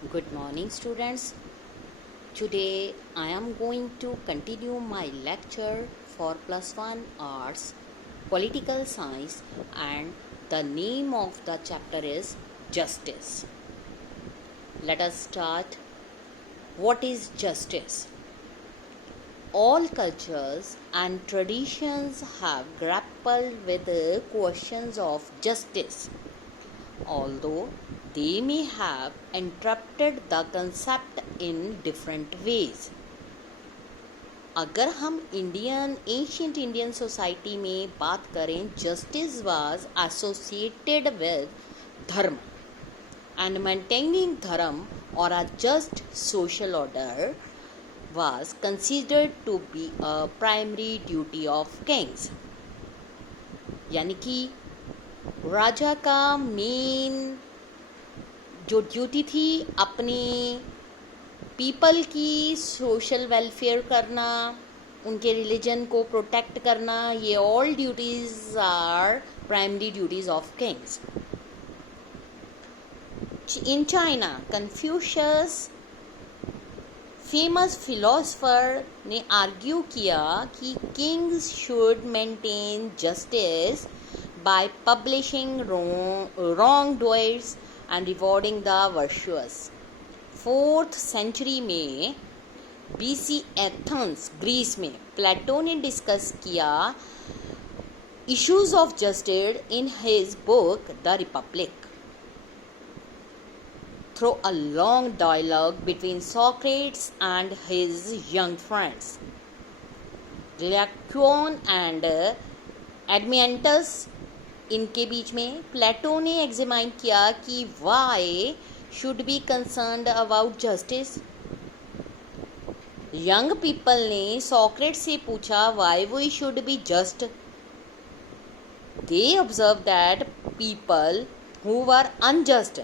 Good morning, students. Today I am going to continue my lecture for plus 1 arts political science, and the name of the chapter is justice. Let us start. What is justice? All cultures and traditions have grappled with the questions of justice, although they may have interpreted the concept in different ways. अगर हम ancient Indian society में बात करें, justice was associated with धर्म and maintaining धर्म और अ just social order was considered to be a primary duty of kings. यानी कि राजा का मेन जो ड्यूटी थी अपने पीपल की सोशल वेलफेयर करना, उनके रिलीजन को प्रोटेक्ट करना, ये all duties are primary duties of kings. In China Confucius famous philosopher ने आर्ग्यू किया कि kings should maintain justice by publishing wrongdoers and rewarding the virtuous. 4th century में BC एथेंस ग्रीस में प्लेटो ने discuss किया issues of justice in his book The Republic. Through a long dialogue between Socrates and his young friends, Glaucon and Admetus, इनके बीच में प्लेटो ने examine किया कि why should be concerned about justice. Young people ने Socrates से पूछा why we should be just. They observe that people who were unjust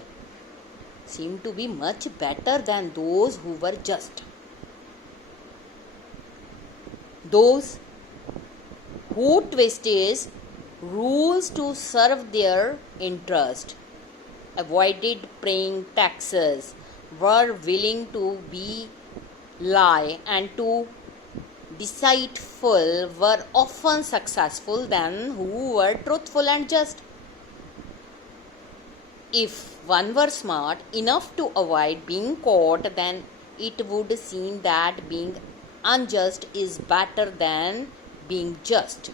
seemed to be much better than those who were just. Those who twisted rules to serve their interest, avoided paying taxes, were willing to be lie and to deceitful, were often successful than who were truthful and just. If one were smart enough to avoid being caught, then it would seem that being unjust is better than being just.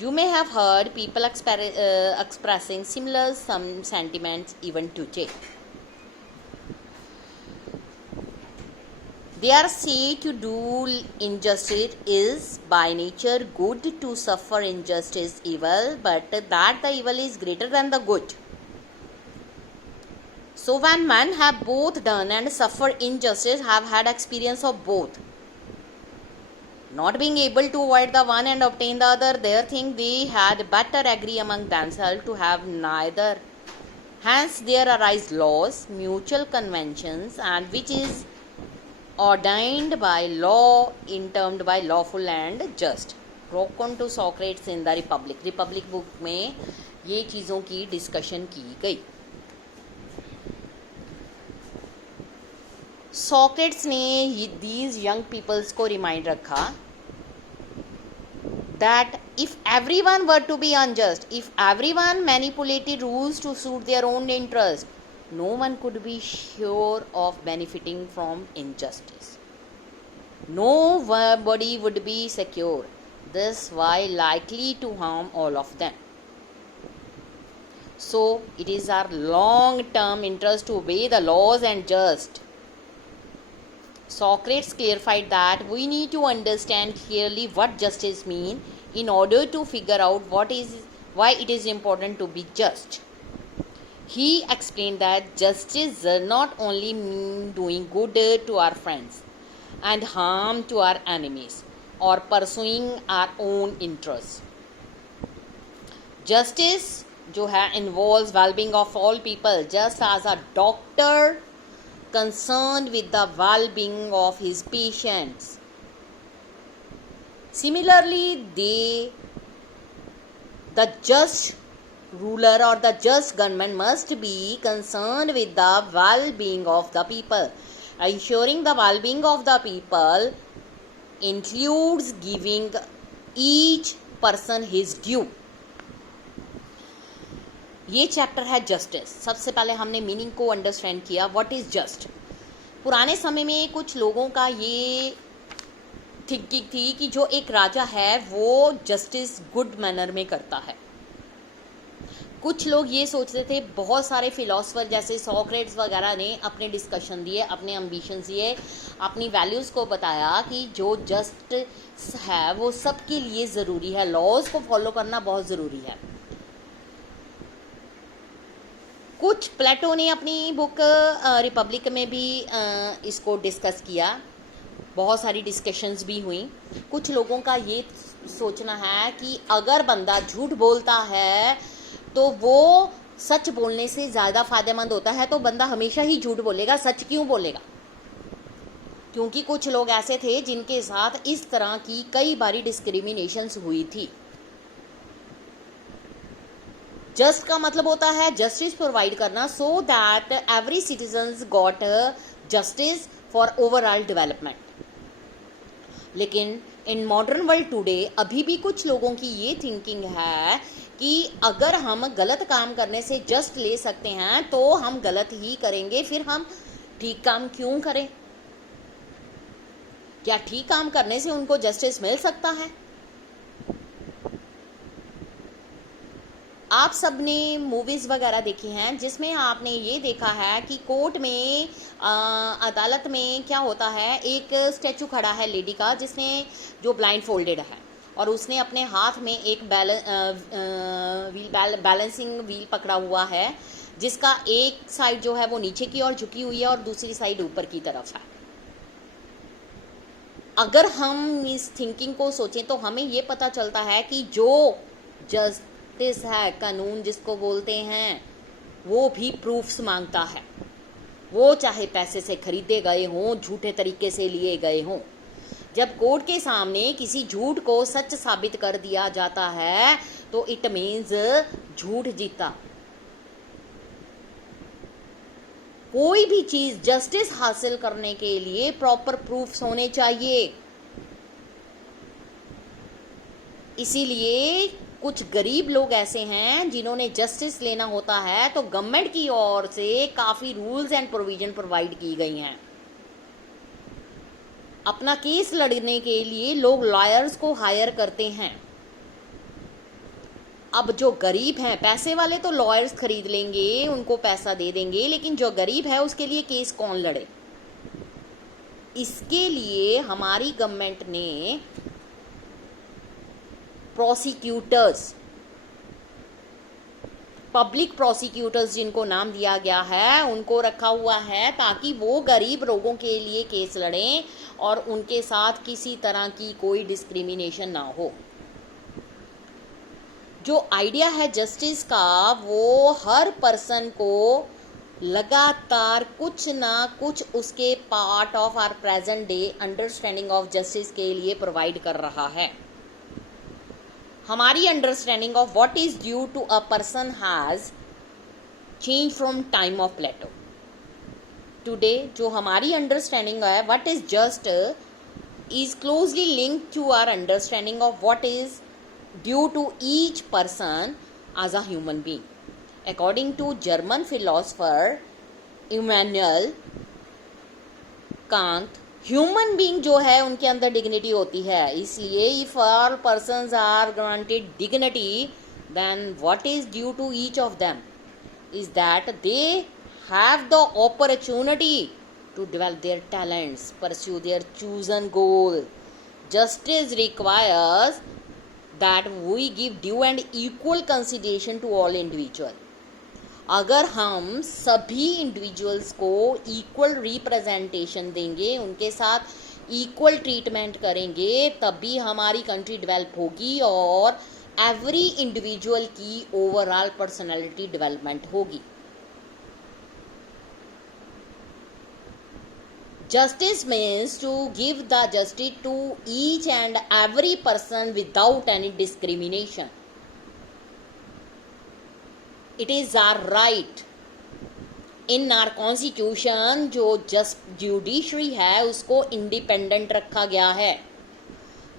You may have heard people expressing similar sentiments even today. They are said to do injustice is by nature good, to suffer injustice evil, but that the evil is greater than the good. So when men have both done and suffered injustice, have had experience of both, not being able to avoid the one and obtain the other, they think they had better agree among themselves to have neither. Hence there arise laws, mutual conventions, and which is ordained by law, in termed by lawful and just. Glaucon to Socrates in the Republic. Republic book में ये चीज़ों की discussion की गई. Socrates ने these young peoples को remind रखा that if everyone were to be unjust, if everyone manipulated rules to suit their own interest, no one could be sure of benefiting from injustice. Nobody would be secure. This while likely to harm all of them. So it is our long-term interest to obey the laws and just. Socrates clarified that we need to understand clearly what justice means in order to figure out why it is important to be just. He explained that justice does not only mean doing good to our friends and harm to our enemies or pursuing our own interests. Justice जो है involves well-being of all people, just as a doctor concerned with the well-being of his patients. Similarly, the just ruler or the just government must be concerned with the well-being of the people. Ensuring the well-being of the people includes giving each person his due. ये chapter है justice. सबसे पहले हमने meaning को understand किया. What is just. पुराने समय में कुछ लोगों का ये थिंकिंग थी कि जो एक राजा है वो जस्टिस गुड मैनर में करता है. कुछ लोग ये सोचते थे, बहुत सारे फिलोसफर जैसे सोक्रेट्स वगैरह ने अपने डिस्कशन दिए, अपने एम्बिशंस दिए, अपनी वैल्यूज़ को बताया कि जो जस्टिस है वो सबके लिए ज़रूरी है, लॉज को फॉलो करना बहुत ज़रूरी है. कुछ प्लेटो ने अपनी बुक रिपब्लिक में भी इसको डिस्कस किया. बहुत सारी डिस्कशंस भी हुई. कुछ लोगों का ये सोचना है कि अगर बंदा झूठ बोलता है तो वो सच बोलने से ज़्यादा फायदेमंद होता है, तो बंदा हमेशा ही झूठ बोलेगा. सच क्यों बोलेगा? क्योंकि कुछ लोग ऐसे थे जिनके साथ इस तरह की कई बारी डिस्क्रिमिनेशंस हुई थी. जस्ट का मतलब होता है जस्टिस प्रोवाइड करना, so that every citizens got justice for overall development. लेकिन इन मॉडर्न वर्ल्ड टुडे अभी भी कुछ लोगों की ये थिंकिंग है कि अगर हम गलत काम करने से जस्ट ले सकते हैं तो हम गलत ही करेंगे, फिर हम ठीक काम क्यों करें? क्या ठीक काम करने से उनको जस्टिस मिल सकता है? आप सब ने मूवीज़ वगैरह देखी हैं जिसमें आपने ये देखा है कि कोर्ट में अदालत में क्या होता है, एक स्टैचू खड़ा है लेडी का जिसने जो ब्लाइंड फोल्डेड है और उसने अपने हाथ में एक बैलेंसिंग व्हील पकड़ा हुआ है जिसका एक साइड जो है वो नीचे की ओर झुकी हुई है और दूसरी साइड ऊपर की तरफ है. अगर हम इस थिंकिंग को सोचें तो हमें ये पता चलता है कि जो जस्टिस है, कानून जिसको बोलते हैं, वो भी प्रूफ्स मांगता है. वो चाहे पैसे से खरीदे गए हों, झूठे तरीके से लिए गए हों. जब कोर्ट के सामने किसी झूठ को सच साबित कर दिया जाता है तो इट मीन्स झूठ जीता. कोई भी चीज जस्टिस हासिल करने के लिए प्रॉपर प्रूफ्स होने चाहिए. इसीलिए कुछ गरीब लोग ऐसे हैं जिन्होंने जस्टिस लेना होता है तो गवर्नमेंट की ओर से काफ़ी रूल्स एंड प्रोविजन प्रोवाइड की गई हैं. अपना केस लड़ने के लिए लोग लॉयर्स को हायर करते हैं. अब जो गरीब हैं, पैसे वाले तो लॉयर्स खरीद लेंगे, उनको पैसा दे देंगे, लेकिन जो गरीब है उसके लिए केस कौन लड़े? इसके लिए हमारी गवर्नमेंट ने प्रोसिक्यूटर्स, पब्लिक प्रोसिक्यूटर्स जिनको नाम दिया गया है, उनको रखा हुआ है ताकि वो गरीब लोगों के लिए केस लड़ें और उनके साथ किसी तरह की कोई डिस्क्रिमिनेशन ना हो. जो आइडिया है जस्टिस का वो हर पर्सन को लगातार कुछ ना कुछ उसके part of our present day understanding of justice के लिए प्रोवाइड कर रहा है. हमारी understanding of what is due to a person has change from time of Plato. Today जो हमारी अंडरस्टैंडिंग है what is just is closely linked to our understanding of what is due to each person as a human being. According to German philosopher Immanuel Kant, human being जो है उनके अंदर dignity होती है. इसलिए if all persons are granted dignity then what is due to each of them is that they have the opportunity to develop their talents, pursue their chosen goal. Justice requires that we give due and equal consideration to all individual. अगर हम सभी individuals को equal representation देंगे, उनके साथ equal treatment करेंगे, तभी हमारी कंट्री डेवलप होगी और एवरी इंडिविजुअल की ओवरऑल पर्सनालिटी डेवलपमेंट होगी. Justice means to give the justice to each and every person without any discrimination. It is our right in our constitution. जो जुडिशरी है उसको इंडिपेंडेंट रखा गया है।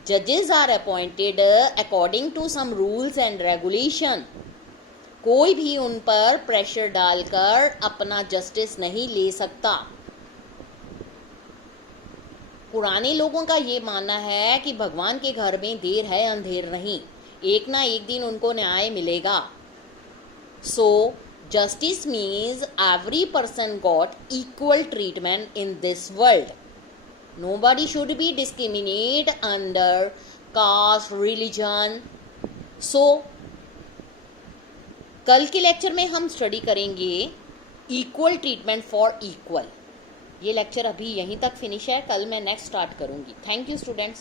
जजेस are appointed according to some rules and regulation. कोई भी उन पर प्रेशर डालकर अपना जस्टिस नहीं ले सकता। पुराने लोगों का ये मानना है कि भगवान के घर में देर है अंधेर नहीं, एक ना एक दिन उनको न्याय मिलेगा। सो justice means every person got equal treatment in this world. Nobody should be discriminated under caste, religion. So कल के लेक्चर में हम स्टडी करेंगे इक्वल ट्रीटमेंट फॉर इक्वल। ये लेक्चर अभी यहीं तक फिनिश है, कल मैं नेक्स्ट स्टार्ट करूँगी। Thank you students.